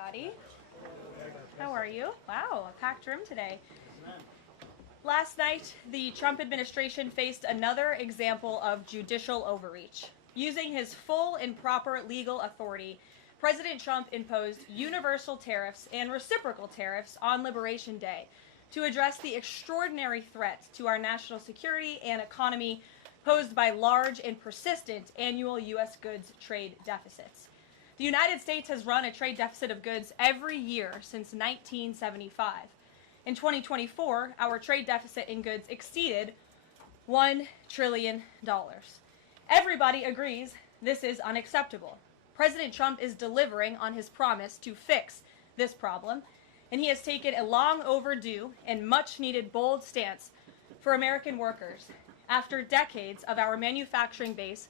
everybody. How are you? Wow, a packed room today. Last night, the Trump administration faced another example of judicial overreach. Using his full and proper legal authority, President Trump imposed universal tariffs and reciprocal tariffs on Liberation Day to address the extraordinary threat to our national security and economy posed by large and persistent annual U.S. goods trade deficits. The United States has run a trade deficit of goods every year since 1975. In 2024, our trade deficit in goods exceeded $1 trillion. Everybody agrees this is unacceptable. President Trump is delivering on his promise to fix this problem, and he has taken a long overdue and much needed bold stance for American workers after decades of our manufacturing base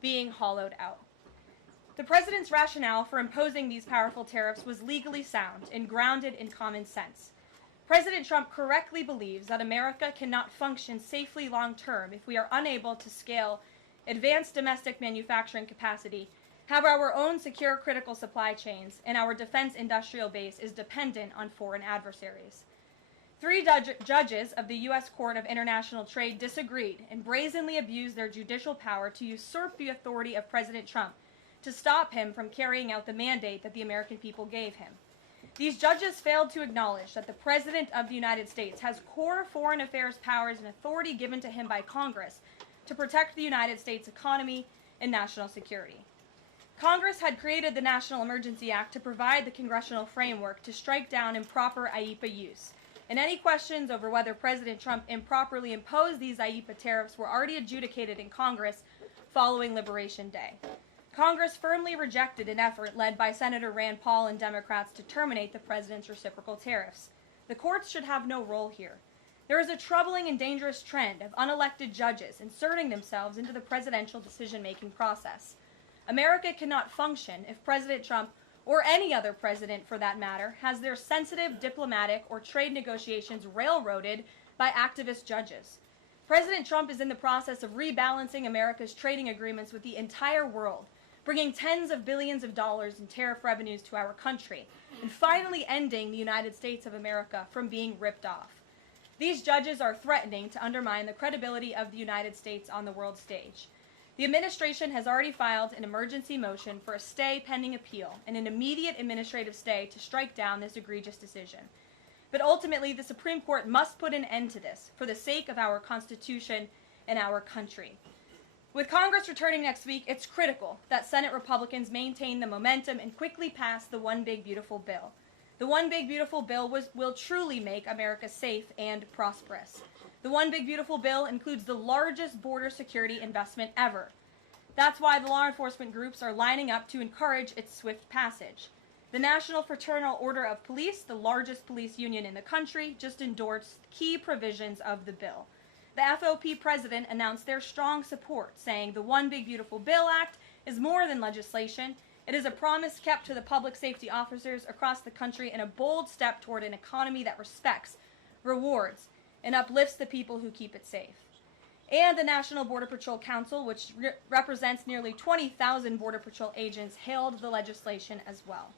being hollowed out. The president's rationale for imposing these powerful tariffs was legally sound and grounded in common sense. President Trump correctly believes that America cannot function safely long-term if we are unable to scale advanced domestic manufacturing capacity, have our own secure critical supply chains, and our defense industrial base is dependent on foreign adversaries. Three judges of the U.S. Court of International Trade disagreed and brazenly abused their judicial power to usurp the authority of President Trump to stop him from carrying out the mandate that the American people gave him. These judges failed to acknowledge that the President of the United States has core foreign affairs powers and authority given to him by Congress to protect the United States economy and national security. Congress had created the National Emergency Act to provide the congressional framework to strike down improper IEEPA use, and any questions over whether President Trump improperly imposed these IEEPA tariffs were already adjudicated in Congress following Liberation Day. Congress firmly rejected an effort led by Senator Rand Paul and Democrats to terminate the president's reciprocal tariffs. The courts should have no role here. There is a troubling and dangerous trend of unelected judges inserting themselves into the presidential decision-making process. America cannot function if President Trump, or any other president for that matter, has their sensitive diplomatic or trade negotiations railroaded by activist judges. President Trump is in the process of rebalancing America's trading agreements with the entire world, bringing tens of billions of dollars in tariff revenues to our country, and finally ending the United States of America from being ripped off. These judges are threatening to undermine the credibility of the United States on the world stage. The administration has already filed an emergency motion for a stay pending appeal and an immediate administrative stay to strike down this egregious decision. But ultimately, the Supreme Court must put an end to this for the sake of our Constitution and our country. With Congress returning next week, it's critical that Senate Republicans maintain the momentum and quickly pass the One Big Beautiful Bill. The One Big Beautiful Bill will truly make America safe and prosperous. The One Big Beautiful Bill includes the largest border security investment ever. That's why the law enforcement groups are lining up to encourage its swift passage. The National Fraternal Order of Police, the largest police union in the country, just endorsed key provisions of the bill. The FOP president announced their strong support, saying the One Big Beautiful Bill Act is more than legislation. It is a promise kept to the public safety officers across the country and a bold step toward an economy that respects, rewards, and uplifts the people who keep it safe. And the National Border Patrol Council, which represents nearly 20,000 Border Patrol agents, hailed the legislation as well.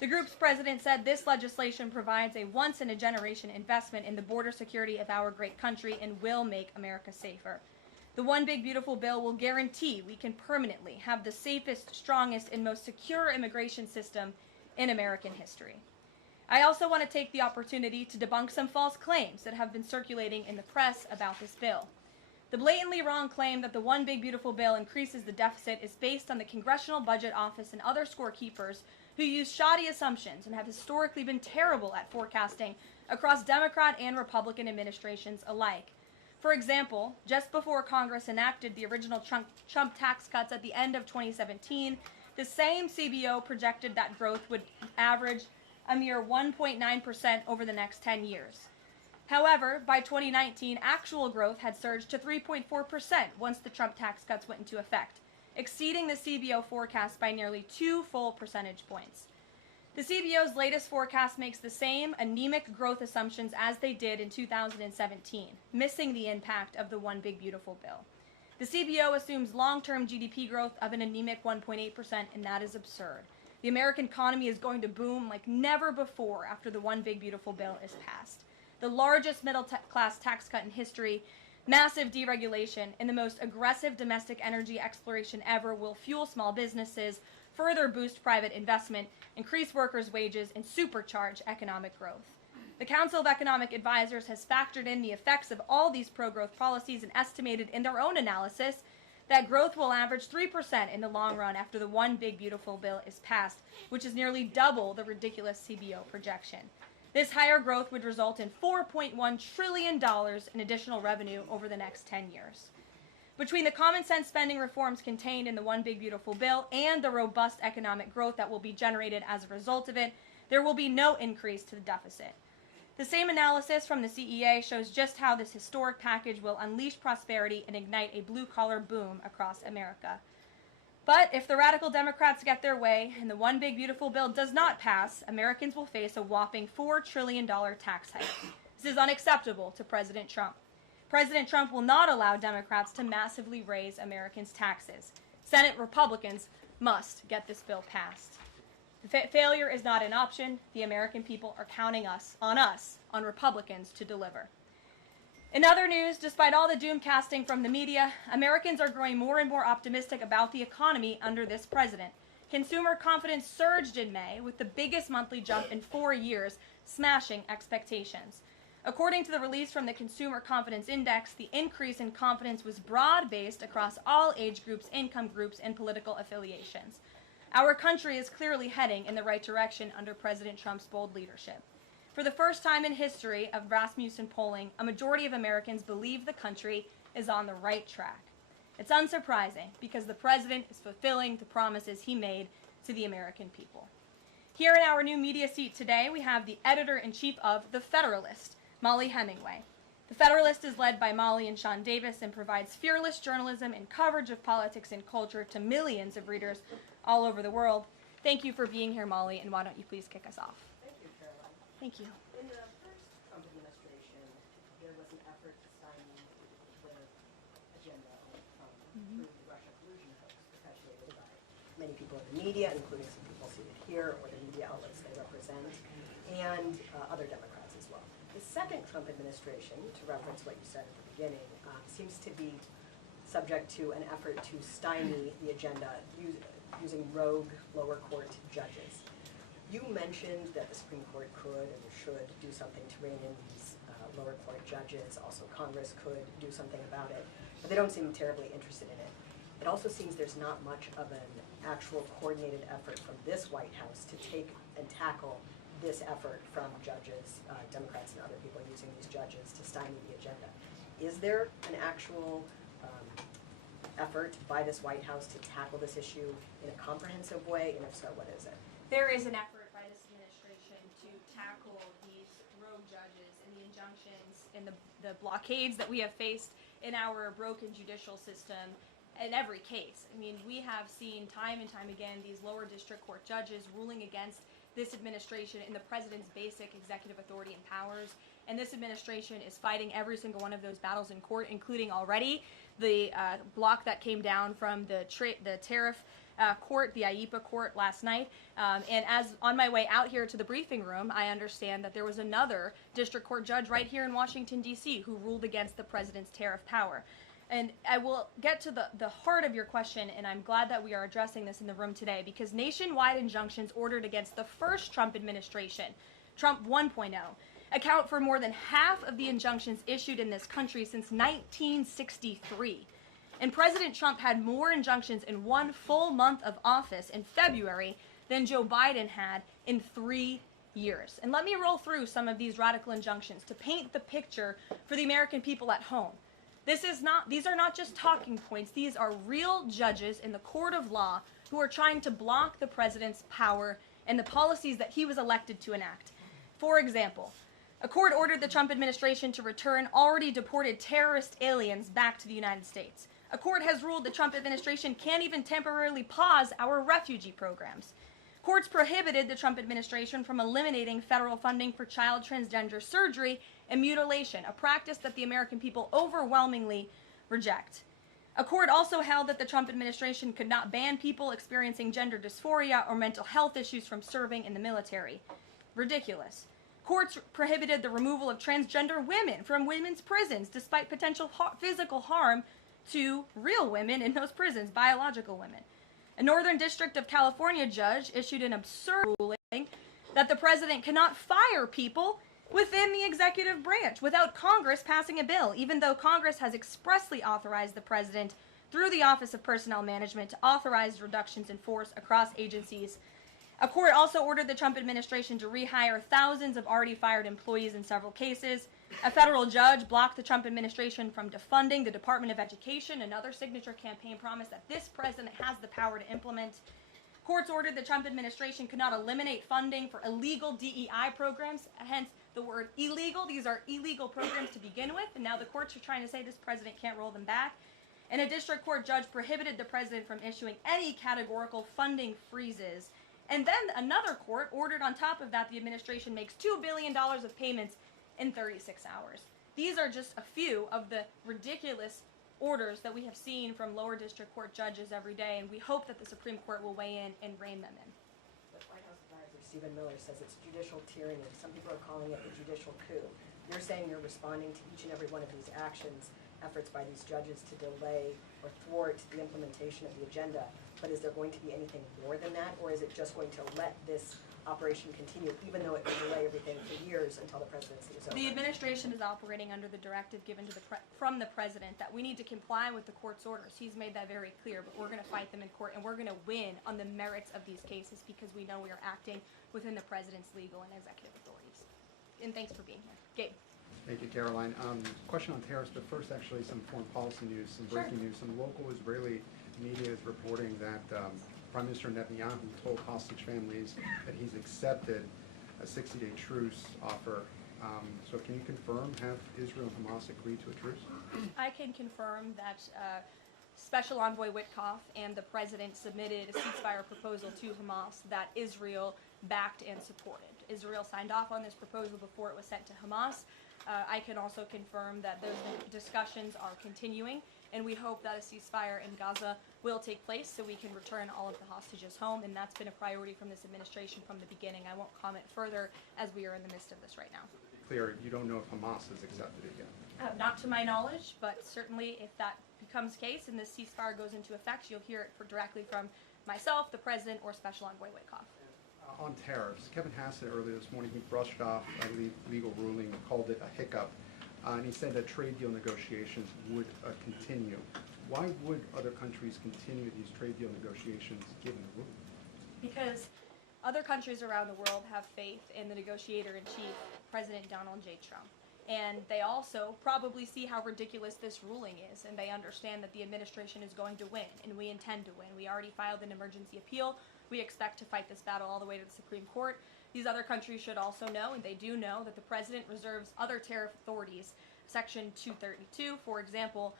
The group's president said this legislation provides a once-in-a-generation investment in the border security of our great country and will make America safer. The One Big Beautiful Bill will guarantee we can permanently have the safest, strongest, and most secure immigration system in American history. I also want to take the opportunity to debunk some false claims that have been circulating in the press about this bill. The blatantly wrong claim that the One Big Beautiful Bill increases the deficit is based on the Congressional Budget Office and other scorekeepers who use shoddy assumptions and have historically been terrible at forecasting across Democrat and Republican administrations alike. For example, just before Congress enacted the original Trump tax cuts at the end of 2017, the same CBO projected that growth would average a mere 1.9% over the next 10 years. However, by 2019, actual growth had surged to 3.4% once the Trump tax cuts went into effect, exceeding the CBO forecast by nearly 2 full percentage points. The CBO's latest forecast makes the same anemic growth assumptions as they did in 2017, missing the impact of the One Big Beautiful Bill. The CBO assumes long-term GDP growth of an anemic 1.8%, and that is absurd. The American economy is going to boom like never before after the One Big Beautiful Bill is passed. The largest middle-class tax cut in history, massive deregulation, and the most aggressive domestic energy exploration ever will fuel small businesses, further boost private investment, increase workers' wages, and supercharge economic growth. The Council of Economic Advisors has factored in the effects of all these pro-growth policies and estimated in their own analysis that growth will average 3% in the long run after the One Big Beautiful Bill is passed, which is nearly double the ridiculous CBO projection. This higher growth would result in $4.1 trillion in additional revenue over the next 10 years. Between the common sense spending reforms contained in the One Big Beautiful Bill and the robust economic growth that will be generated as a result of it, there will be no increase to the deficit. The same analysis from the CEA shows just how this historic package will unleash prosperity and ignite a blue-collar boom across America. But if the radical Democrats get their way and the One Big Beautiful Bill does not pass, Americans will face a whopping $4 trillion tax hike. This is unacceptable to President Trump. President Trump will not allow Democrats to massively raise Americans' taxes. Senate Republicans must get this bill passed. Failure is not an option. The American people are counting on Republicans to deliver. In other news, despite all the doom casting from the media, Americans are growing more and more optimistic about the economy under this president. Consumer confidence surged in May with the biggest monthly jump in 4 years, smashing expectations. According to the release from the Consumer Confidence Index, the increase in confidence was broad-based across all age groups, income groups, and political affiliations. Our country is clearly heading in the right direction under President Trump's bold leadership. For the first time in history of Rasmussen polling, a majority of Americans believe the country is on the right track. It's unsurprising because the president is fulfilling the promises he made to the American people. Here in our new media seat today, we have the editor-in-chief of The Federalist, Molly Hemingway. The Federalist is led by Molly and Sean Davis and provides fearless journalism and coverage of politics and culture to millions of readers all over the world. Thank you for being here, Molly, and why don't you please kick us off? Thank you, Karoline. Thank you. In the first Trump administration, there was an effort to stymie the agenda through the Russia collusion hoax perpetuated by many people in the media, including some people seated here, or the media outlets they represent, and other Democrats as well. The second Trump administration, to reference what you said at the beginning, seems to be subject to an effort to stymie the agenda using rogue lower court judges. You mentioned that the Supreme Court could and should do something to rein in these lower court judges. Also, Congress could do something about it, but they don't seem terribly interested in it. It also seems there's not much of an actual coordinated effort from this White House to take and tackle this effort from judges, Democrats and other people using these judges to stymie the agenda. Is there an actual effort by this White House to tackle this issue in a comprehensive way, and if so, what is it? There is an effort by this administration to tackle these rogue judges and the injunctions and the blockades that we have faced in our broken judicial system in every case. I mean, we have seen time and time again these lower district court judges ruling against this administration in the president's basic executive authority and powers, and this administration is fighting every single one of those battles in court, including already the block that came down from the tariff court, the IEPA court last night. And as on my way out here to the briefing room, I understand that there was another district court judge right here in Washington, D.C. who ruled against the president's tariff power. And I will get to the heart of your question, and I'm glad that we are addressing this in the room today, because nationwide injunctions ordered against the first Trump administration, Trump 1.0, account for more than half of the injunctions issued in this country since 1963. And President Trump had more injunctions in one full month of office in February than Joe Biden had in 3 years. And let me roll through some of these radical injunctions to paint the picture for the American people at home. These are not just talking points. These are real judges in the court of law who are trying to block the president's power and the policies that he was elected to enact. For example, a court ordered the Trump administration to return already deported terrorist aliens back to the United States. A court has ruled the Trump administration can't even temporarily pause our refugee programs. Courts prohibited the Trump administration from eliminating federal funding for child transgender surgery and mutilation, a practice that the American people overwhelmingly reject. A court also held that the Trump administration could not ban people experiencing gender dysphoria or mental health issues from serving in the military. Ridiculous. Courts prohibited the removal of transgender women from women's prisons despite potential physical harm to real women in those prisons, biological women. A Northern District of California judge issued an absurd ruling that the president cannot fire people within the executive branch without Congress passing a bill, even though Congress has expressly authorized the president through the Office of Personnel Management to authorize reductions in force across agencies. A court also ordered the Trump administration to rehire thousands of already fired employees in several cases. A federal judge blocked the Trump administration from defunding the Department of Education, another signature campaign promise that this president has the power to implement. Courts ordered the Trump administration could not eliminate funding for illegal DEI programs, hence the word illegal. These are illegal programs to begin with, and now the courts are trying to say this president can't roll them back. And a district court judge prohibited the president from issuing any categorical funding freezes. And then another court ordered on top of that the administration makes $2 billion of payments in 36 hours. These are just a few of the ridiculous orders that we have seen from lower district court judges every day, and we hope that the Supreme Court will weigh in and rein them in. But White House Advisor Stephen Miller says it's judicial tyranny. Some people are calling it a judicial coup. You're saying you're responding to each and every one of these actions, efforts by these judges to delay or thwart the implementation of the agenda. But is there going to be anything more than that, or is it just going to let this operation continue, even though it will delay everything for years until the presidency is over? The administration is operating under the directive given to from the president that we need to comply with the court's orders. He's made that very clear, but we're going to fight them in court, and we're going to win on the merits of these cases because we know we are acting within the president's legal and executive authorities. And thanks for being here. Gabe. Thank you, Karoline. Question on tariffs, but first actually some foreign policy news, some breaking news. Some local Israeli media is reporting that Prime Minister Netanyahu told hostage families that he's accepted a 60-day truce offer. So can you confirm, have Israel and Hamas agreed to a truce? I can confirm that Special Envoy Witkoff and the president submitted a ceasefire proposal to Hamas that Israel backed and supported. Israel signed off on this proposal before it was sent to Hamas. I can also confirm that those discussions are continuing, and we hope that a ceasefire in Gaza will take place so we can return all of the hostages home, and that's been a priority from this administration from the beginning. I won't comment further as we are in the midst of this right now. Clear, you don't know if Hamas has accepted it yet? Not to my knowledge, but certainly if that becomes the case and this ceasefire goes into effect, you'll hear it directly from myself, the president, or Special Envoy Witkoff. On tariffs, Kevin Hassett earlier this morning, he brushed off a legal ruling, called it a hiccup, and he said that trade deal negotiations would continue. Why would other countries continue these trade deal negotiations given the ruling? Because other countries around the world have faith in the negotiator-in-chief, President Donald J. Trump. And they also probably see how ridiculous this ruling is, and they understand that the administration is going to win, and we intend to win. We already filed an emergency appeal. We expect to fight this battle all the way to the Supreme Court. These other countries should also know, and they do know, that the president reserves other tariff authorities, Section 232, for example,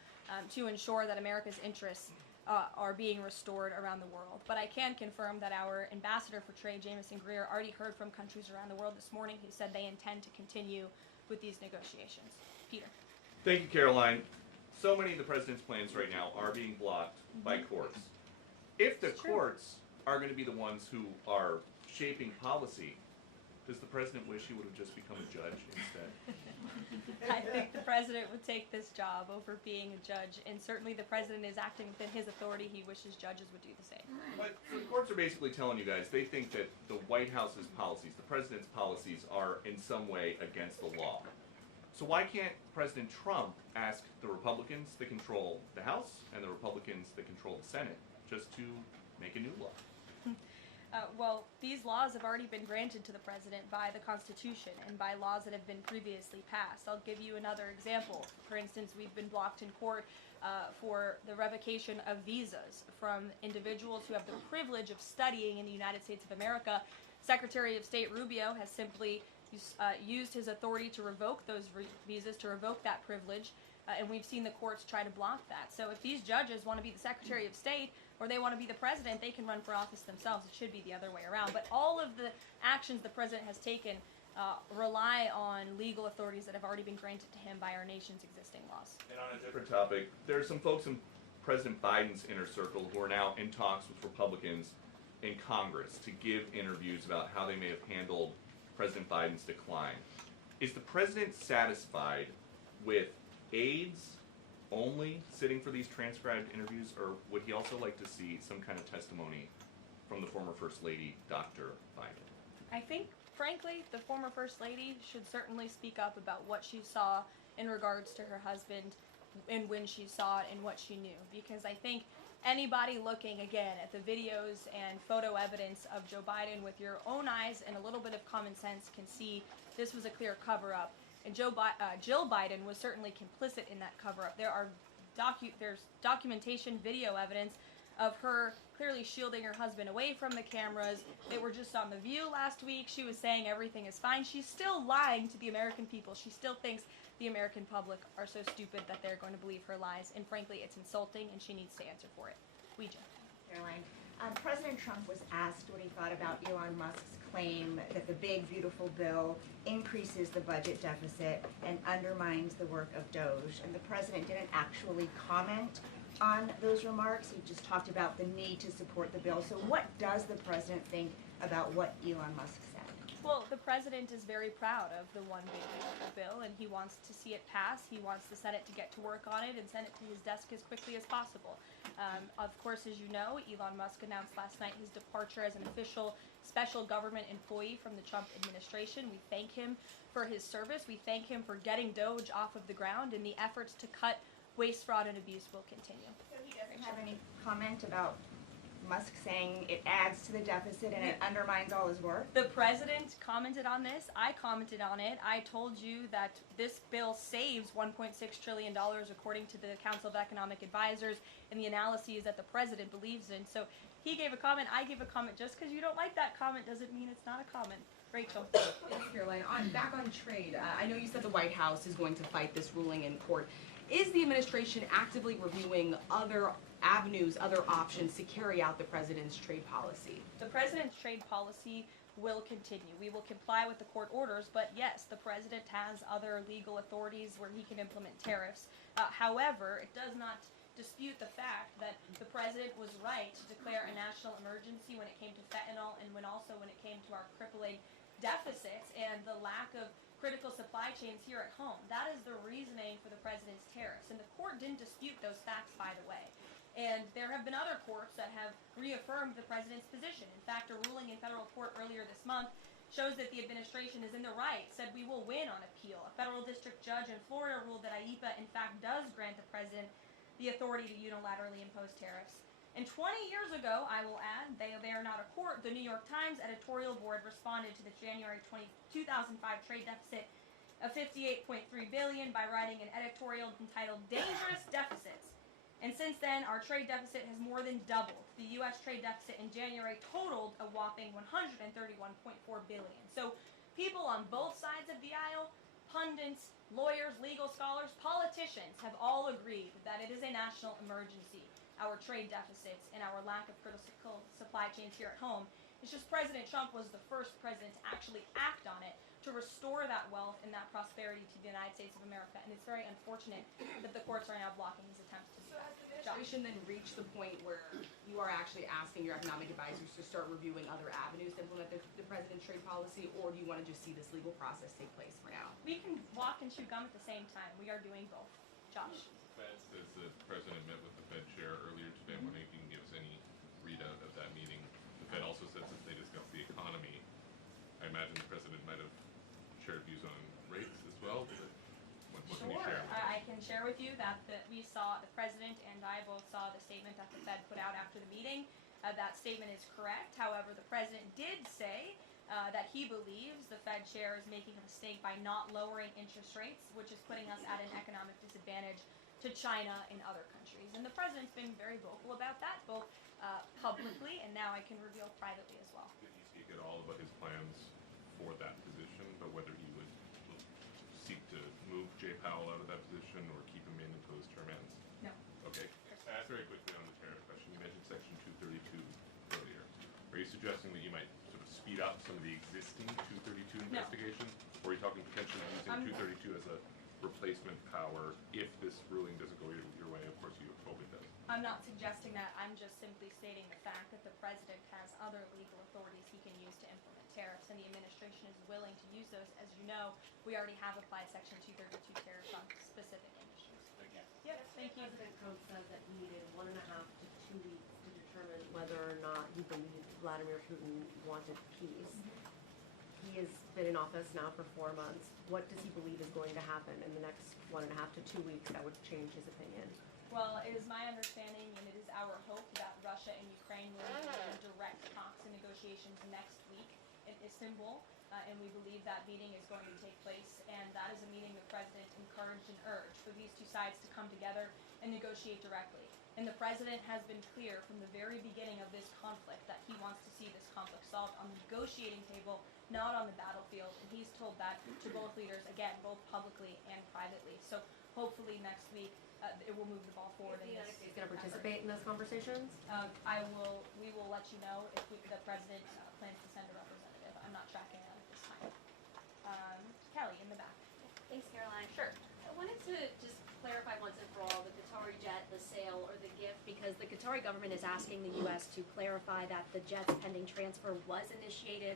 to ensure that America's interests are being restored around the world. But I can confirm that our ambassador for trade, Jameson Greer, already heard from countries around the world this morning who said they intend to continue with these negotiations. Peter. Thank you, Caroline. So many of the president's plans right now are being blocked by courts. If the courts are going to be the ones who are shaping policy, does the president wish he would have just become a judge instead? I think the president would take this job over being a judge, and certainly the president is acting within his authority. He wishes judges would do the same. But the courts are basically telling you guys they think that the White House's policies, the president's policies, are in some way against the law. So why can't President Trump ask the Republicans that control the House and the Republicans that control the Senate just to make a new law? Well, these laws have already been granted to the president by the Constitution and by laws that have been previously passed. I'll give you another example. For instance, we've been blocked in court for the revocation of visas from individuals who have the privilege of studying in the United States of America. Secretary of State Rubio has simply used his authority to revoke those visas, to revoke that privilege, and we've seen the courts try to block that. So if these judges want to be the Secretary of State or they want to be the president, they can run for office themselves. It should be the other way around. But all of the actions the president has taken rely on legal authorities that have already been granted to him by our nation's existing laws. And on a different topic, there are some folks in President Biden's inner circle, who are now in talks with Republicans in Congress to give interviews about how they may have handled President Biden's decline. Is the president satisfied with aides only sitting for these transcribed interviews, or would he also like to see some kind of testimony from the former First Lady, Dr. Biden? I think, frankly, the former First Lady should certainly speak up about what she saw in regards to her husband and when she saw it and what she knew. Because I think anybody looking, again, at the videos and photo evidence of Joe Biden with your own eyes and a little bit of common sense can see this was a clear cover-up. And Jill Biden was certainly complicit in that cover-up. There's documentation, video evidence of her clearly shielding her husband away from the cameras. They were just on The View last week. She was saying everything is fine. She's still lying to the American people. She still thinks the American public are so stupid that they're going to believe her lies. And frankly, it's insulting, and she needs to answer for it. Ouija. Caroline, President Trump was asked what he thought about Elon Musk's claim that the big, beautiful bill increases the budget deficit and undermines the work of DOJ. And the president didn't actually comment on those remarks. He just talked about the need to support the bill. So what does the president think about what Elon Musk said? Well, the president is very proud of the one big beautiful bill, and he wants to see it pass. He wants the Senate to get to work on it and send it to his desk as quickly as possible. Of course, as you know, Elon Musk announced last night his departure as an official special government employee from the Trump administration. We thank him for his service. We thank him for getting DOJ off of the ground, and the efforts to cut waste, fraud, and abuse will continue. So he doesn't have any comment about Musk saying it adds to the deficit and it undermines all his work? The president commented on this. I commented on it. I told you that this bill saves $1.6 trillion according to the Council of Economic Advisors and the analyses that the president believes in. So he gave a comment. I gave a comment. Just because you don't like that comment doesn't mean it's not a comment. Rachel. Thanks, Caroline. Back on trade, I know you said the White House is going to fight this ruling in court. Is the administration actively reviewing other avenues, other options to carry out the president's trade policy? The president's trade policy will continue. We will comply with the court orders, but yes, the president has other legal authorities where he can implement tariffs. However, it does not dispute the fact that the president was right to declare a national emergency when it came to fentanyl and when it came to our crippling deficits and the lack of critical supply chains here at home. That is the reasoning for the president's tariffs. And the court didn't dispute those facts, by the way. And there have been other courts that have reaffirmed the president's position. In fact, a ruling in federal court earlier this month shows that the administration is in the right, said we will win on appeal. A federal district judge in Florida ruled that IEEPA, in fact, does grant the president the authority to unilaterally impose tariffs. And 20 years ago, I will add, they are not a court, the New York Times editorial board responded to the January 2005 trade deficit of $58.3 billion by writing an editorial entitled Dangerous Deficits. And since then, our trade deficit has more than doubled. The U.S. trade deficit in January totaled a whopping $131.4 billion. So people on both sides of the aisle, pundits, lawyers, legal scholars, politicians have all agreed that it is a national emergency. Our trade deficits and our lack of critical supply chains here at home. It's just President Trump was the first president to actually act on it to restore that wealth and that prosperity to the United States of America. And it's very unfortunate that the courts are now blocking his attempts to do that. Has the administration then reached the point where you are actually asking your economic advisors to start reviewing other avenues to implement the president's trade policy, or do you want to just see this legal process take place for now? We can walk and chew gum at the same time. We are doing both. Josh. Fed says the president met with the Fed chair earlier today. I'm wondering if you can give us any readout of that meeting. The Fed also said since they discussed the economy, I imagine the president might have shared views on rates as well. What can you share? I can share with you that we saw, the president and I both saw the statement that the Fed put out after the meeting. That statement is correct. However, the president did say that he believes the Fed chair is making a mistake by not lowering interest rates, which is putting us at an economic disadvantage to China and other countries. And the president's been very vocal about that, both publicly and now I can reveal privately as well. Did he speak at all about his plans for that position, but whether he would seek to move Jay Powell out of that position or keep him in until his term ends? No. Okay. Very quickly on the tariff question, you mentioned Section 232 earlier. Are you suggesting that you might sort of speed up some of the existing 232 No. investigations? Or are you talking potentially using 232 as a replacement power if this ruling doesn't go your way? Of course, you hope it does. I'm not suggesting that. I'm just simply stating the fact that the president has other legal authorities he can use to implement tariffs, and the administration is willing to use those. As you know, we already have applied Section 232 tariffs on specific industries. Yep, thank you. President Trump said that he needed 1.5 to 2 weeks to determine whether or not he believed Vladimir Putin wanted peace. He has been in office now for 4 months. What does he believe is going to happen in the next 1.5 to 2 weeks that would change his opinion? Well, it is my understanding, and it is our hope, that Russia and Ukraine will begin direct talks and negotiations next week in Istanbul, and we believe that meeting is going to take place, and that is a meeting the president encouraged and urged for these two sides to come together and negotiate directly. And the president has been clear from the very beginning of this conflict that he wants to see this conflict solved on the negotiating table, not on the battlefield, and he's told that to both leaders, again, both publicly and privately. So hopefully next week it will move the ball forward. Is the United States going to participate in those conversations? We will let you know if the president plans to send a representative. I'm not tracking that at this time. Kelly, in the back. Thanks, Caroline. Sure. I wanted to just clarify once and for all the Qatari jet, the sale, or the gift, because the Qatari government is asking the U.S. to clarify that the jet's pending transfer was initiated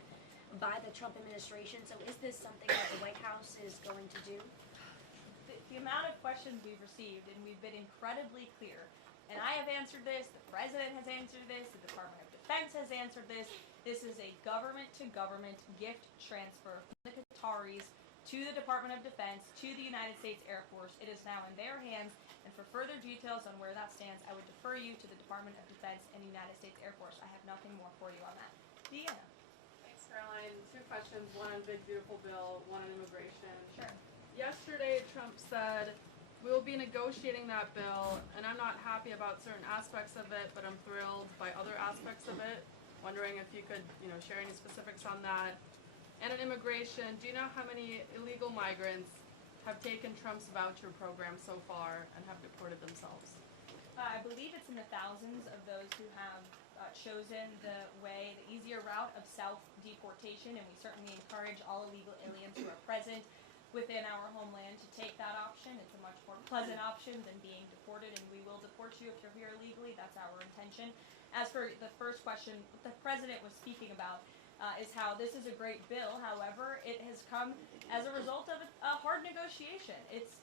by the Trump administration. So is this something that the White House is going to do? The amount of questions we've received, and we've been incredibly clear, and I have answered this, the president has answered this, the Department of Defense has answered this. This is a government-to-government gift transfer from the Qataris to the Department of Defense, to the United States Air Force. It is now in their hands, and for further details on where that stands, I would defer you to the Department of Defense and the United States Air Force. I have nothing more for you on that. Deanna. Thanks, Caroline. 2 questions, one on Big Beautiful Bill, one on immigration. Sure. Yesterday, Trump said, we will be negotiating that bill, and I'm not happy about certain aspects of it, but I'm thrilled by other aspects of it. Wondering if you could, share any specifics on that. And on immigration, do you know how many illegal migrants have taken Trump's voucher program so far and have deported themselves? I believe it's in the thousands of those who have chosen the easier route of self-deportation, and we certainly encourage all illegal aliens who are present within our homeland to take that option. It's a much more pleasant option than being deported, and we will deport you if you're here illegally. That's our intention. As for the first question, what the president was speaking about is how this is a great bill. However, it has come as a result of a hard negotiation. It's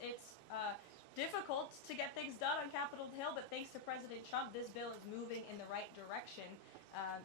difficult to get things done on Capitol Hill, but thanks to President Trump, this bill is moving in the right direction.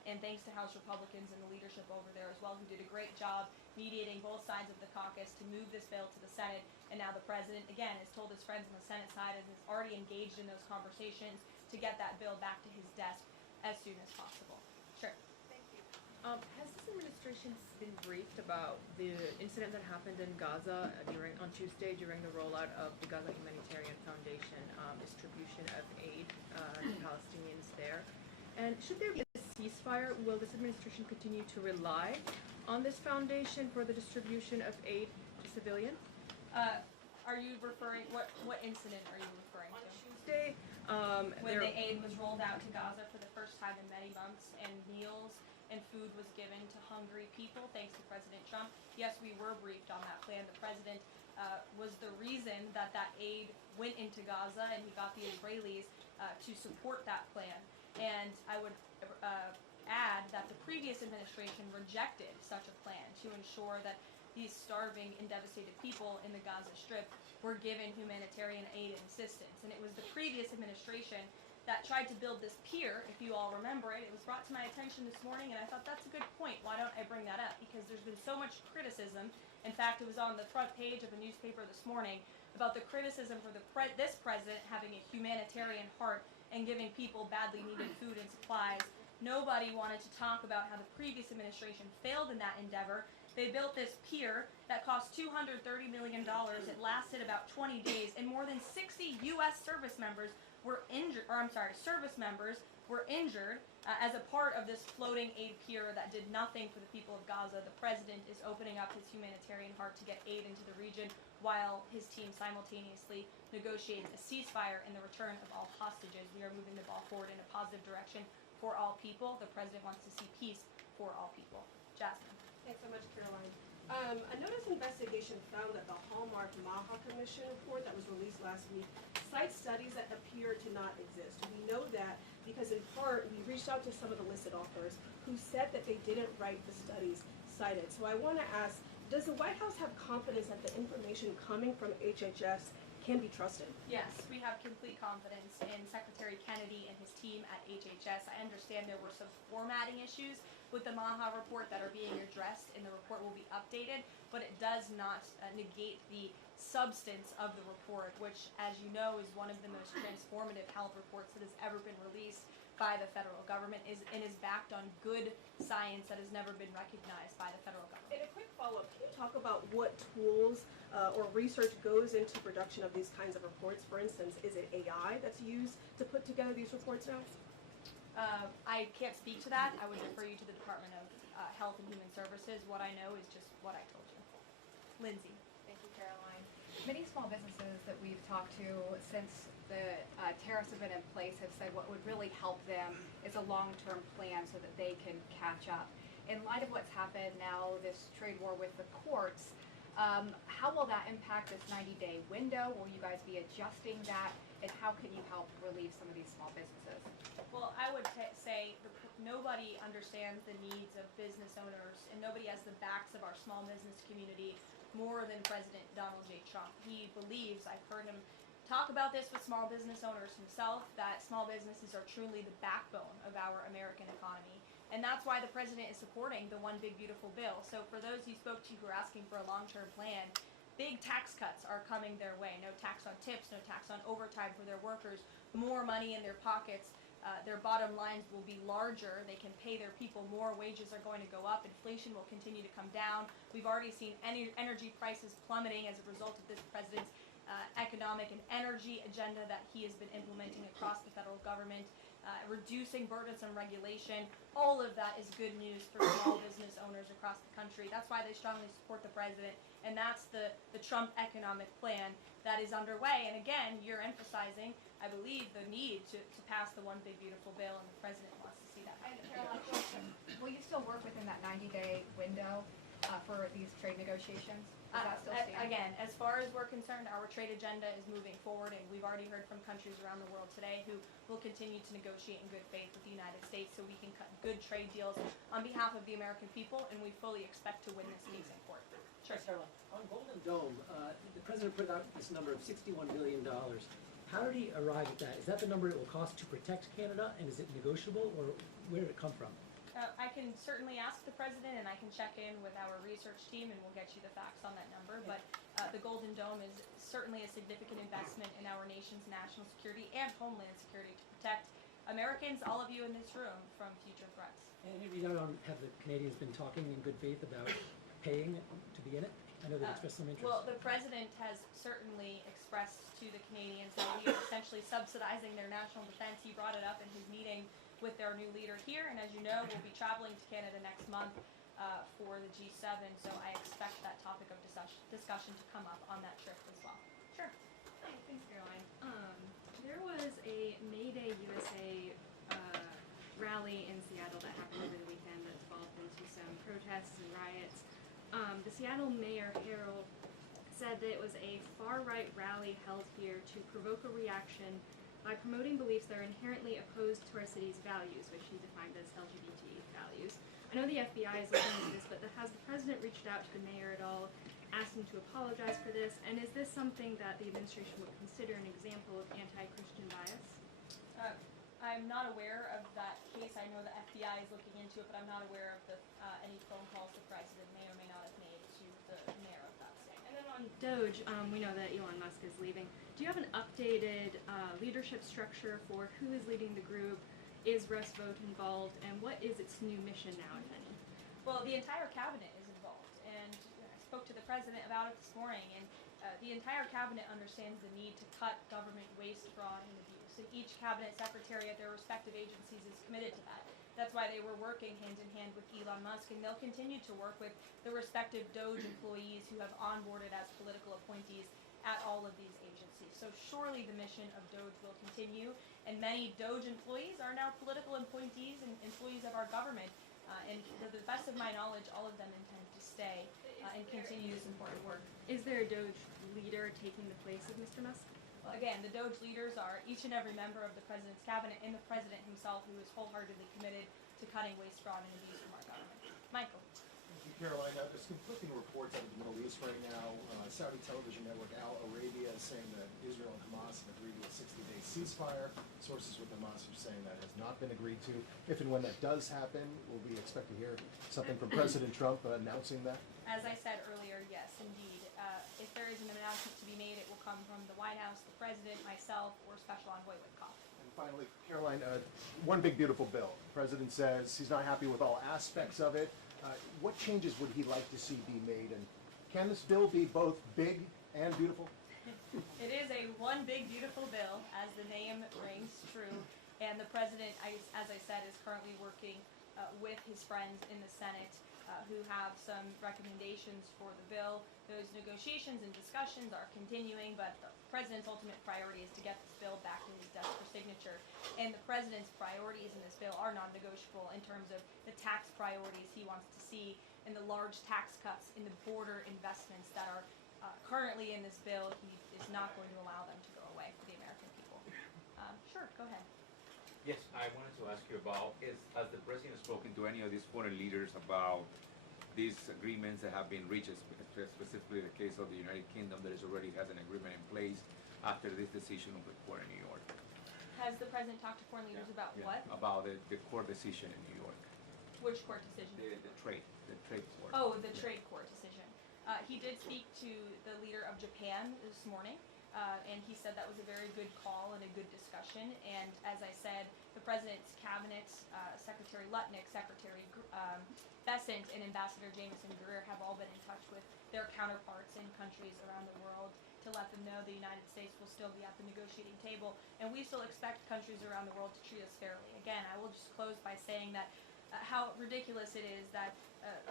And thanks to House Republicans and the leadership over there as well, who did a great job mediating both sides of the caucus to move this bill to the Senate. And now the president, again, has told his friends on the Senate side and is already engaged in those conversations to get that bill back to his desk as soon as possible. Sure. Thank you. Has this administration been briefed about the incident that happened in Gaza on Tuesday during the rollout of the Gaza Humanitarian Foundation distribution of aid to Palestinians there? And should there be a ceasefire, will this administration continue to rely on this foundation for the distribution of aid to civilians? Are you referring, what incident are you referring On to? Tuesday, When the aid was rolled out to Gaza for the first time in many months, and meals and food was given to hungry people, thanks to President Trump. Yes, we were briefed on that plan. The president was the reason that aid went into Gaza, and he got the Israelis to support that plan. And I would add that the previous administration rejected such a plan to ensure that these starving and devastated people in the Gaza Strip were given humanitarian aid and assistance. And it was the previous administration that tried to build this pier, if you all remember it. It was brought to my attention this morning, and I thought that's a good point. Why don't I bring that up? Because there's been so much criticism. In fact, it was on the front page of a newspaper this morning about the criticism for this president having a humanitarian heart and giving people badly needed food and supplies. Nobody wanted to talk about how the previous administration failed in that endeavor. They built this pier that cost $230 million. It lasted about 20 days, and more than 60 U.S. service members were injured, as a part of this floating aid pier that did nothing for the people of Gaza. The president is opening up his humanitarian heart to get aid into the region, while his team simultaneously negotiates a ceasefire and the return of all hostages. We are moving the ball forward in a positive direction for all people. The president wants to see peace for all people. Jasmine. Thanks so much, Caroline. A notice investigation found that the Hallmark Maha Commission report that was released last week cites studies that appear to not exist. We know that because in part we reached out to some of the listed authors who said that they didn't write the studies cited. So I want to ask, does the White House have confidence that the information coming from HHS can be trusted? Yes, we have complete confidence in Secretary Kennedy and his team at HHS. I understand there were some formatting issues with the Maha report that are being addressed, and the report will be updated, but it does not negate the substance of the report, which, as you know, is one of the most transformative health reports that has ever been released by the federal government and is backed on good science that has never been recognized by the federal government. And a quick follow-up, can you talk about what tools or research goes into production of these kinds of reports? For instance, is it AI that's used to put together these reports now? I can't speak to that. I would refer you to the Department of Health and Human Services. What I know is just what I told you. Lindsay. Thank you, Caroline. Many small businesses that we've talked to since the tariffs have been in place have said what would really help them is a long-term plan so that they can catch up. In light of what's happened now, this trade war with the courts, how will that impact this 90-day window? Will you guys be adjusting that? And how can you help relieve some of these small businesses? Well, I would say nobody understands the needs of business owners, and nobody has the backs of our small business community more than President Donald J. Trump. He believes, I've heard him talk about this with small business owners himself, that small businesses are truly the backbone of our American economy. And that's why the president is supporting the One Big Beautiful Bill. So for those you spoke to who are asking for a long-term plan, big tax cuts are coming their way. No tax on tips, no tax on overtime for their workers, more money in their pockets. Their bottom lines will be larger. They can pay their people more. Wages are going to go up. Inflation will continue to come down. We've already seen energy prices plummeting as a result of this president's economic and energy agenda that he has been implementing across the federal government, reducing burdensome regulation. All of that is good news for small business owners across the country. That's why they strongly support the president, and that's the Trump economic plan that is underway. And again, you're emphasizing, I believe, the need to pass the One Big Beautiful Bill, and the president wants to see that. And Caroline, will you still work within that 90-day window for these trade negotiations? Does that still stand? Again, as far as we're concerned, our trade agenda is moving forward, and we've already heard from countries around the world today who will continue to negotiate in good faith with the United States so we can cut good trade deals on behalf of the American people, and we fully expect to win this case in court. Sure. Caroline, on Golden Dome, the president put out this number of $61 billion. How did he arrive at that? Is that the number it will cost to protect Canada, and is it negotiable, or where did it come from? I can certainly ask the president, and I can check in with our research team, and we'll get you the facts on that number. But the Golden Dome is certainly a significant investment in our nation's national security and homeland security to protect Americans, all of you in this room, from future threats. And have the Canadians been talking in good faith about paying to be in it? I know they've expressed some interest. Well, the president has certainly expressed to the Canadians that we are essentially subsidizing their national defense. He brought it up in his meeting with their new leader here, and as you know, we'll be traveling to Canada next month for the G7, so I expect that topic of discussion to come up on that trip as well. Sure. Hi, thanks, Caroline. There was a May Day USA rally in Seattle that happened over the weekend that devolved into some protests and riots. The Seattle Mayor Harold said that it was a far-right rally held here to provoke a reaction by promoting beliefs that are inherently opposed to our city's values, which he defined as LGBT values. I know the FBI is looking into this, but has the president reached out to the mayor at all, asked him to apologize for this, and is this something that the administration would consider an example of anti-Christian bias? I'm not aware of that case. I know the FBI is looking into it, but I'm not aware of any phone calls the president may or may not have made to the mayor of that state. And then on DOGE, we know that Elon Musk is leaving. Do you have an updated leadership structure for who is leading the group? Is Russ Vought involved? And what is its new mission now, if any? Well, the entire cabinet is involved, and I spoke to the president about it this morning, and the entire cabinet understands the need to cut government waste, fraud, and abuse. And each cabinet secretary at their respective agencies is committed to that. That's why they were working hand in hand with Elon Musk, and they'll continue to work with the respective DOGE employees who have onboarded as political appointees at all of these agencies. So surely the mission of DOGE will continue, and many DOGE employees are now political appointees and employees of our government And to the best of my knowledge, all of them intend to stay and continue this important work. Is there a Doge leader taking the place of Mr. Musk? Well, again, the Doge leaders are each and every member of the president's cabinet and the president himself, who is wholeheartedly committed to cutting waste, fraud, and abuse from our government. Michael. Thank you, Caroline. There's conflicting reports out of the Middle East right now. Saudi television network Al Arabia is saying that Israel and Hamas have agreed to a 60-day ceasefire. Sources with Hamas are saying that has not been agreed to. If and when that does happen, will we expect to hear something from President Trump announcing that? As I said earlier, yes, indeed. If there is an announcement to be made, it will come from the White House, the president, myself, or Special Envoy Witkoff. And finally, Caroline, one big beautiful bill. The president says he's not happy with all aspects of it. What changes would he like to see be made? And can this bill be both big and beautiful? It is a one big beautiful bill, as the name rings true. And the president, as I said, is currently working with his friends in the Senate who have some recommendations for the bill. Those negotiations and discussions are continuing, but the president's ultimate priority is to get this bill back to his desk for signature. And the president's priorities in this bill are non-negotiable in terms of the tax priorities he wants to see and the large tax cuts in the border investments that are currently in this bill. He is not going to allow them to go away for the American people. Sure, go ahead. Yes, I wanted to ask you about, has the president spoken to any of these foreign leaders about these agreements that have been reached, specifically the case of the United Kingdom that already has an agreement in place after this decision of the court in New York? Has the president talked to foreign leaders about what? About the court decision in New York. Which court decision? The trade court. Oh, the trade court decision. He did speak to the leader of Japan this morning. And he said that was a very good call and a good discussion. And as I said, the president's cabinet, Secretary Lutnick, Secretary Bessent, and Ambassador Jameson Greer have all been in touch with their counterparts in countries around the world to let them know the United States will still be at the negotiating table. And we still expect countries around the world to treat us fairly. Again, I will just close by saying that how ridiculous it is that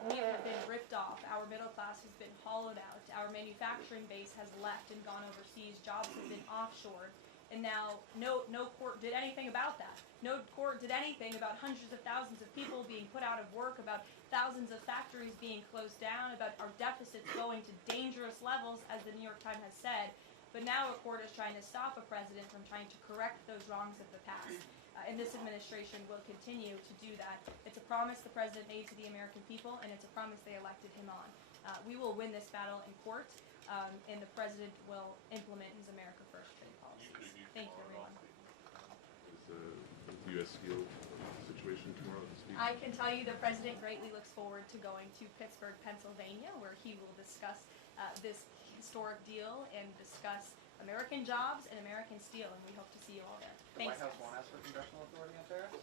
we have been ripped off, our middle class has been hollowed out, our manufacturing base has left and gone overseas, jobs have been offshored, and now no court did anything about that. No court did anything about hundreds of thousands of people being put out of work, about thousands of factories being closed down, about our deficits going to dangerous levels, as the New York Times has said. But now a court is trying to stop a president from trying to correct those wrongs of the past. And this administration will continue to do that. It's a promise the president made to the American people, and it's a promise they elected him on. We will win this battle in court, and the president will implement his America First trade policies. Thank you, everyone. Is the U.S. Steel situation tomorrow this week? I can tell you the president greatly looks forward to going to Pittsburgh, Pennsylvania, where he will discuss this historic deal and discuss American jobs and American steel, and we hope to see you all there. Thanks, The White House guys. won't ask for congressional authority on tariffs?